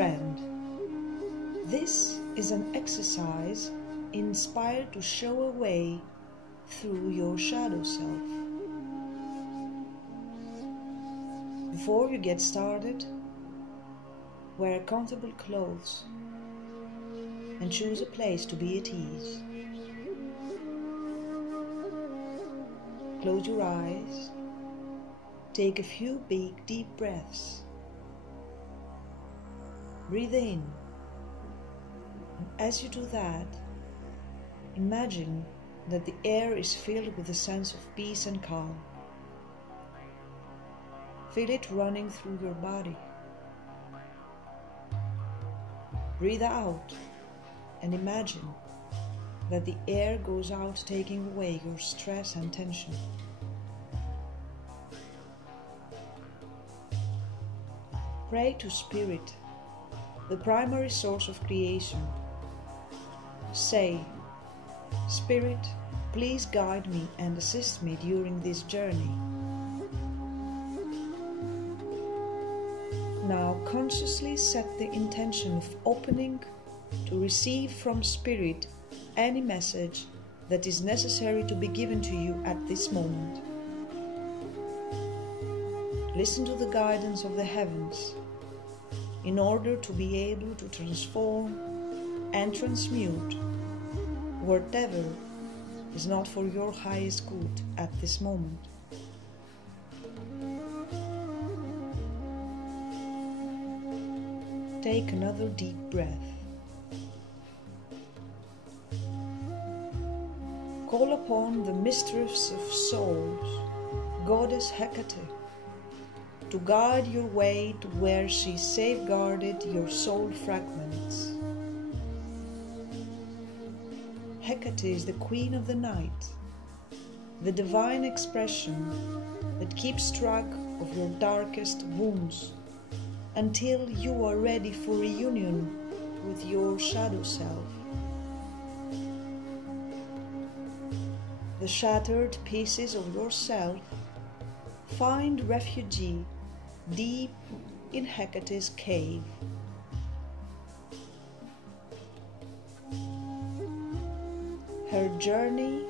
friend. This is an exercise inspired to show a way through your shadow self. Before you get started, wear comfortable clothes and choose a place to be at ease. Close your eyes, take a few big deep breaths. Breathe in, and as you do that, imagine that the air is filled with a sense of peace and calm. Feel it running through your body. Breathe out and imagine that the air goes out, taking away your stress and tension. Pray to Spirit, the primary source of creation. Say, Spirit, please guide me and assist me during this journey. Now consciously set the intention of opening to receive from Spirit any message that is necessary to be given to you at this moment. Listen to the guidance of the heavens in order to be able to transform and transmute whatever is not for your highest good at this moment. Take another deep breath. Call upon the Mistress of Souls, Goddess Hecate, to guide your way to where she safeguarded your soul fragments. Hecate is the Queen of the Night, the divine expression that keeps track of your darkest wounds until you are ready for reunion with your shadow self. The shattered pieces of yourself find refuge deep in Hecate's cave. Her journey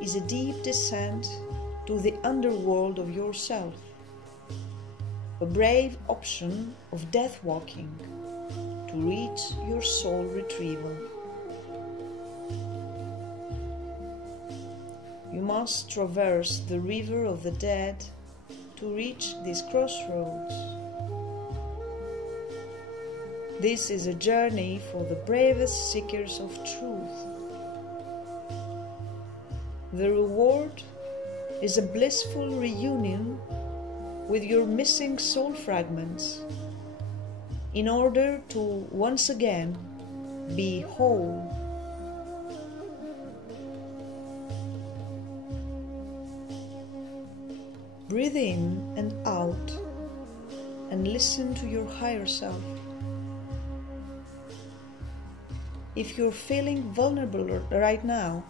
is a deep descent to the underworld of yourself, a brave option of death walking to reach your soul retrieval. You must traverse the river of the dead to reach this crossroads. This is a journey for the bravest seekers of truth. The reward is a blissful reunion with your missing soul fragments in order to once again be whole. Breathe in and out and listen to your higher self. If you're feeling vulnerable right now,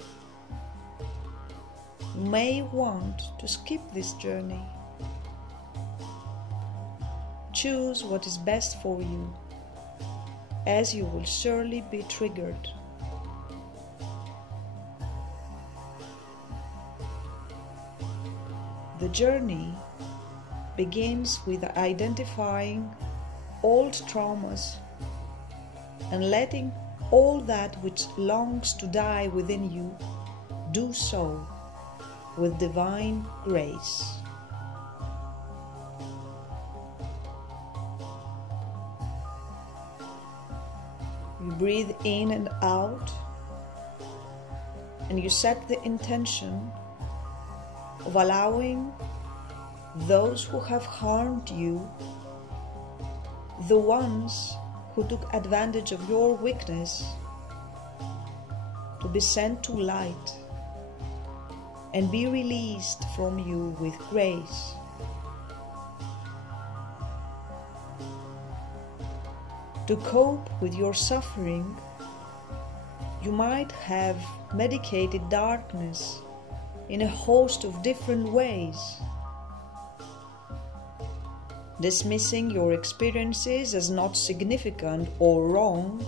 you may want to skip this journey. Choose what is best for you, as you will surely be triggered. The journey begins with identifying old traumas and letting all that which longs to die within you do so with divine grace. You breathe in and out, and you set the intention of allowing those who have harmed you, the ones who took advantage of your weakness, to be sent to light and be released from you with grace. To cope with your suffering, you might have medicated darkness in a host of different ways. dismissing your experiences as not significant or wrong,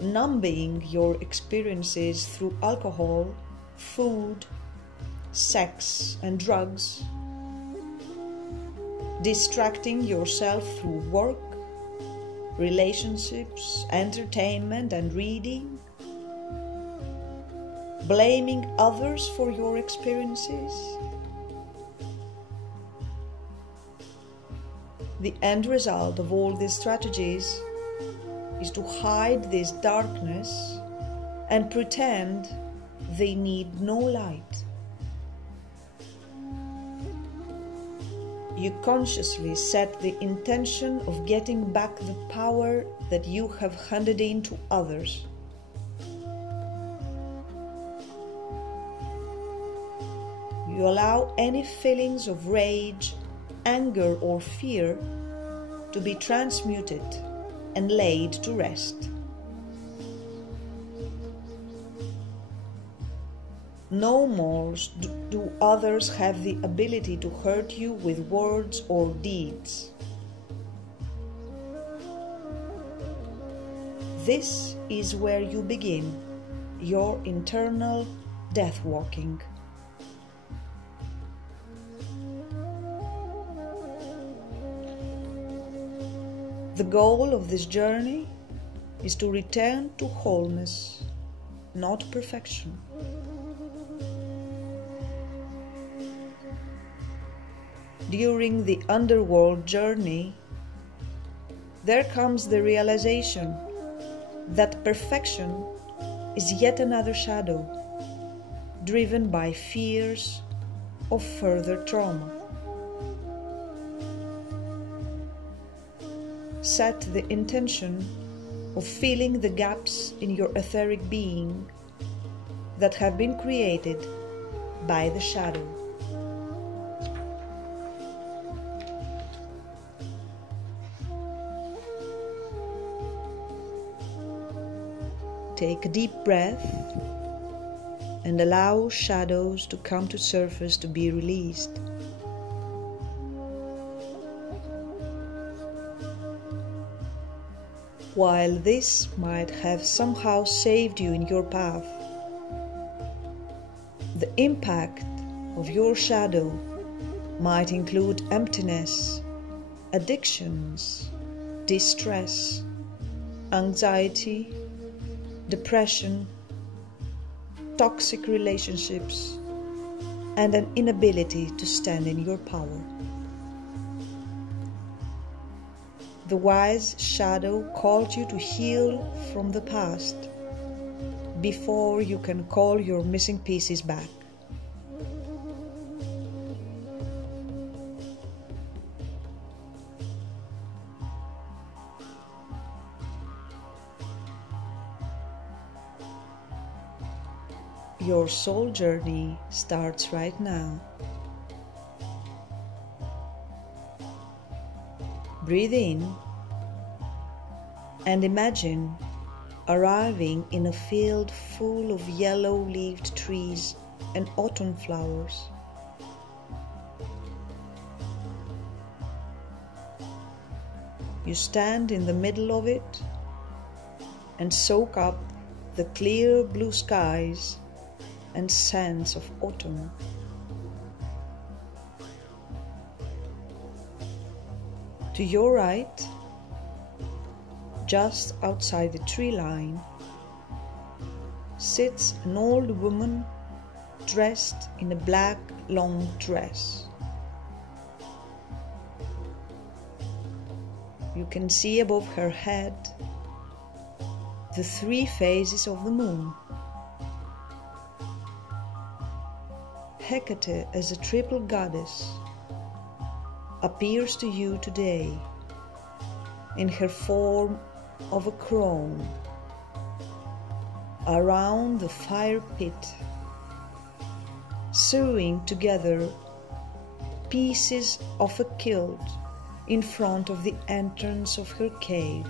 numbing your experiences through alcohol, food, sex and drugs, distracting yourself through work, relationships, entertainment and reading, blaming others for your experiences. The end result of all these strategies is to hide this darkness and pretend they need no light. You consciously set the intention of getting back the power that you have handed in to others. You allow any feelings of rage, anger or fear to be transmuted and laid to rest. No more do others have the ability to hurt you with words or deeds. This is where you begin your internal death walking. The goal of this journey is to return to wholeness, not perfection. During the underworld journey, there comes the realization that perfection is yet another shadow, driven by fears of further trauma. Set the intention of filling the gaps in your etheric being that have been created by the shadow. Take a deep breath and allow shadows to come to surface to be released. While this might have somehow saved you in your path, the impact of your shadow might include emptiness, addictions, distress, anxiety, depression, toxic relationships, and an inability to stand in your power. The wise shadow called you to heal from the past before you can call your missing pieces back. Your soul journey starts right now. Breathe in and imagine arriving in a field full of yellow-leaved trees and autumn flowers. You stand in the middle of it and soak up the clear blue skies and scents of autumn. To your right, just outside the tree line, sits an old woman dressed in a black long dress. You can see above her head the 3 phases of the moon. Hecate, as a triple goddess, appears to you today in her form of a crone around the fire pit, sewing together pieces of a quilt in front of the entrance of her cave.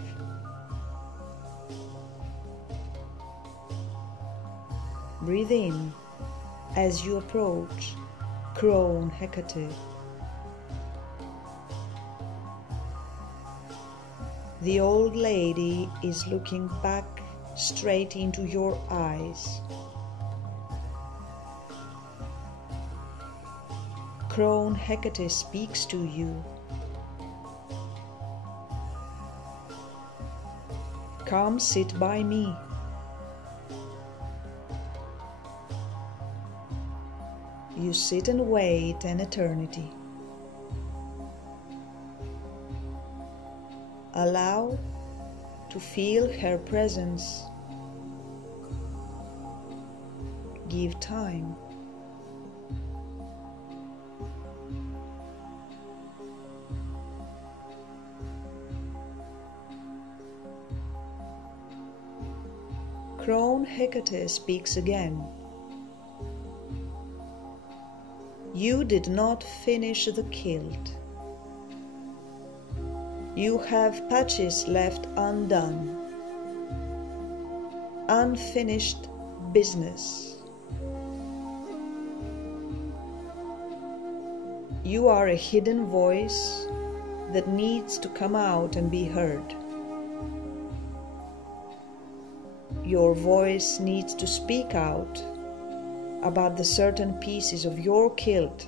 Breathe in as you approach crone Hecate. The old lady is looking back straight into your eyes. Crone Hecate speaks to you. Come sit by me. You sit and wait an eternity. Allow to feel her presence. Give time. Crone Hecate speaks again. You did not finish the kilt. You have patches left undone. Unfinished business. You are a hidden voice that needs to come out and be heard. Your voice needs to speak out about the certain pieces of your kilt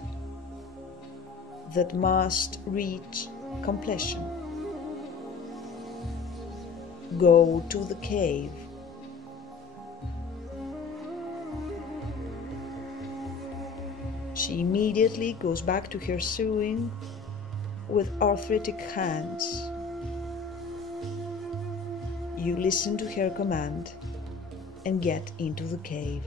that must reach completion. Go to the cave. She immediately goes back to her sewing with arthritic hands. You listen to her command and get into the cave.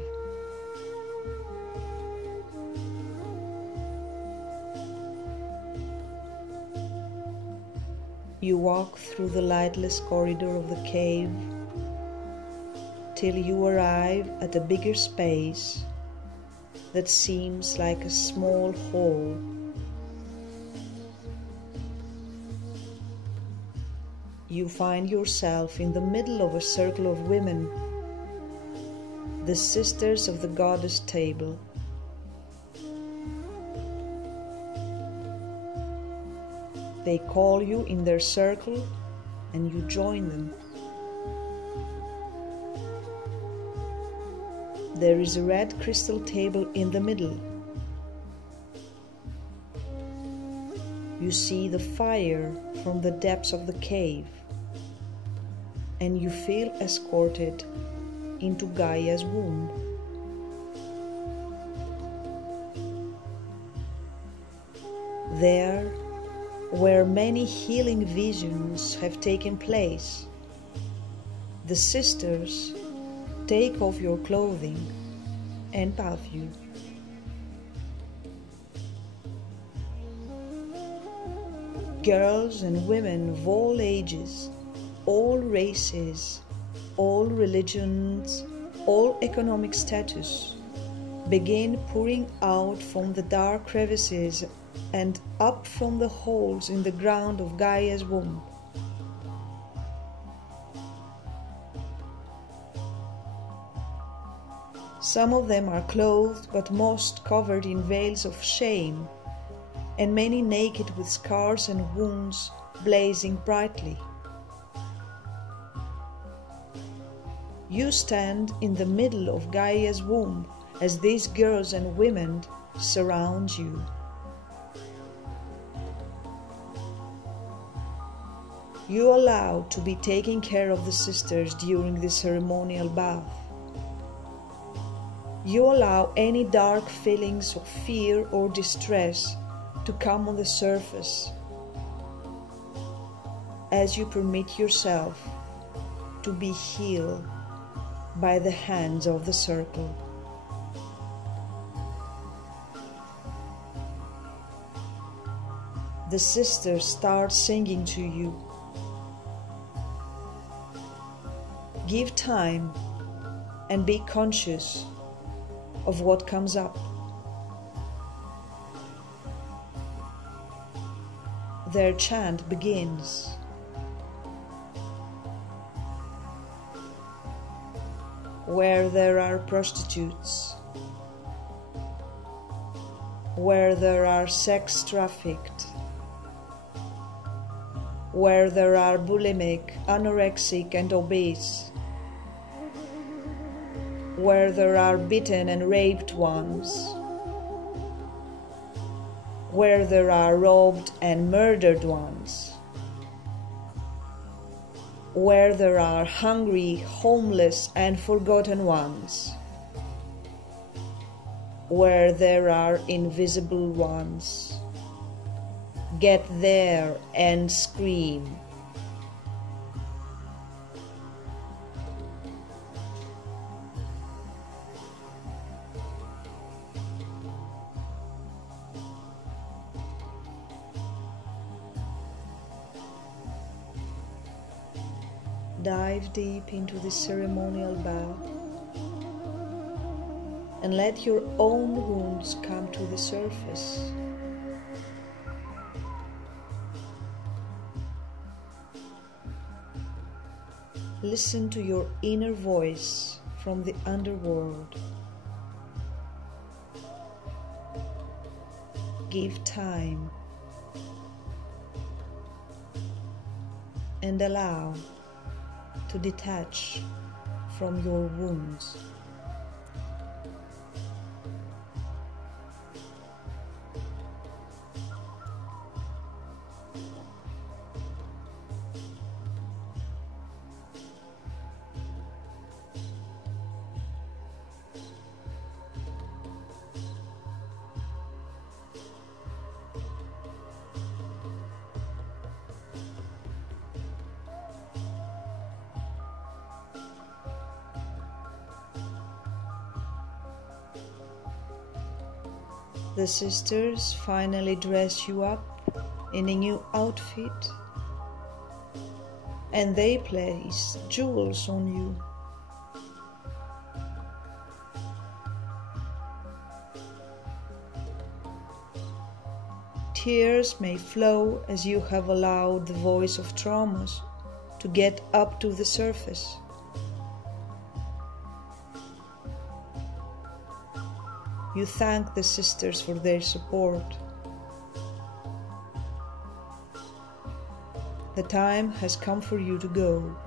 You walk through the lightless corridor of the cave till you arrive at a bigger space that seems like a small hall. You find yourself in the middle of a circle of women, the sisters of the goddess table. They call you in their circle and you join them. There is a red crystal table in the middle. You see the fire from the depths of the cave, and you feel escorted into Gaia's womb. There, where many healing visions have taken place, the sisters take off your clothing and bath you. Girls and women of all ages, all races, all religions, all economic status, begin pouring out from the dark crevices and up from the holes in the ground of Gaia's womb. Some of them are clothed, but most covered in veils of shame, and many naked with scars and wounds blazing brightly. You stand in the middle of Gaia's womb as these girls and women surround you. You allow to be taking care of the sisters during the ceremonial bath. You allow any dark feelings of fear or distress to come on the surface as you permit yourself to be healed by the hands of the circle. The sisters start singing to you. Give time and be conscious of what comes up. Their chant begins. Where there are prostitutes, where there are sex trafficked, where there are bulimic, anorexic and obese, where there are beaten and raped ones, where there are robbed and murdered ones, where there are hungry, homeless and forgotten ones, where there are invisible ones. Get there and scream. Dive deep into the ceremonial bath and let your own wounds come to the surface. Listen to your inner voice from the underworld. Give time and allow to detach from your wounds. The sisters finally dress you up in a new outfit and they place jewels on you. Tears may flow as you have allowed the voice of traumas to get up to the surface. You thank the sisters for their support. The time has come for you to go.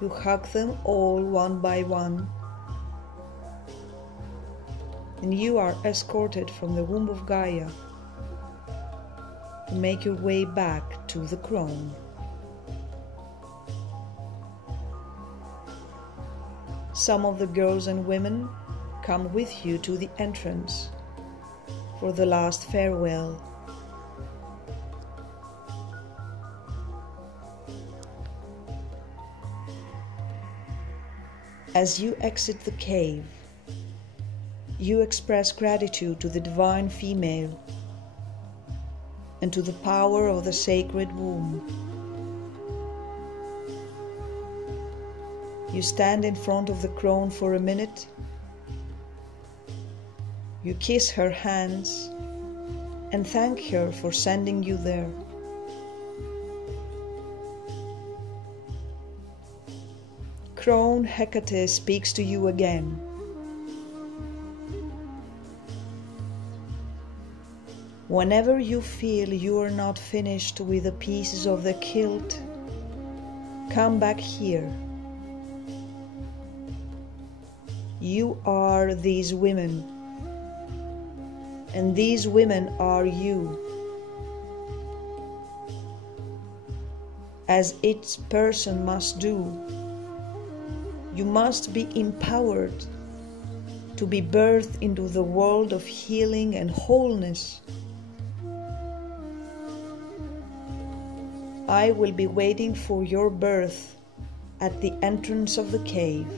You hug them all one by one, and you are escorted from the womb of Gaia to make your way back to the crone. Some of the girls and women come with you to the entrance for the last farewell. As you exit the cave, you express gratitude to the divine female and to the power of the sacred womb. You stand in front of the crone for a minute. You kiss her hands and thank her for sending you there. Crone Hecate speaks to you again. Whenever you feel you are not finished with the pieces of the kilt, come back here. You are these women, and these women are you. As each person must do, you must be empowered to be birthed into the world of healing and wholeness. I will be waiting for your birth at the entrance of the cave.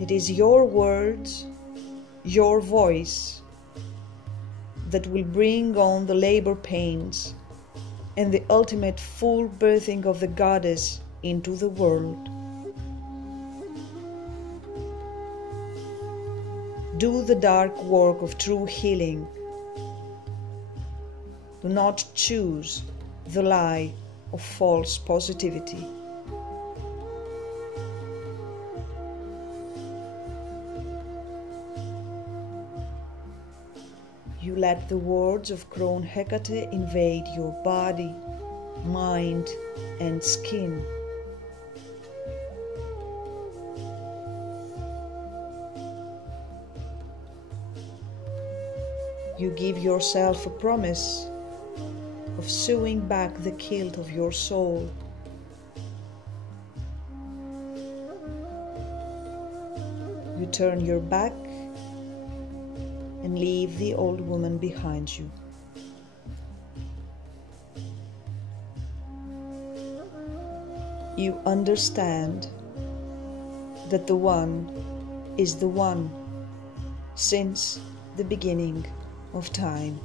It is your words, your voice, that will bring on the labor pains and the ultimate full birthing of the goddess into the world. Do the dark work of true healing. Do not choose the lie of false positivity. you let the words of crone Hecate invade your body, mind, and skin. You give yourself a promise of sewing back the kilt of your soul. You turn your back and leave the old woman behind you. You understand that the One is the One since the beginning of time.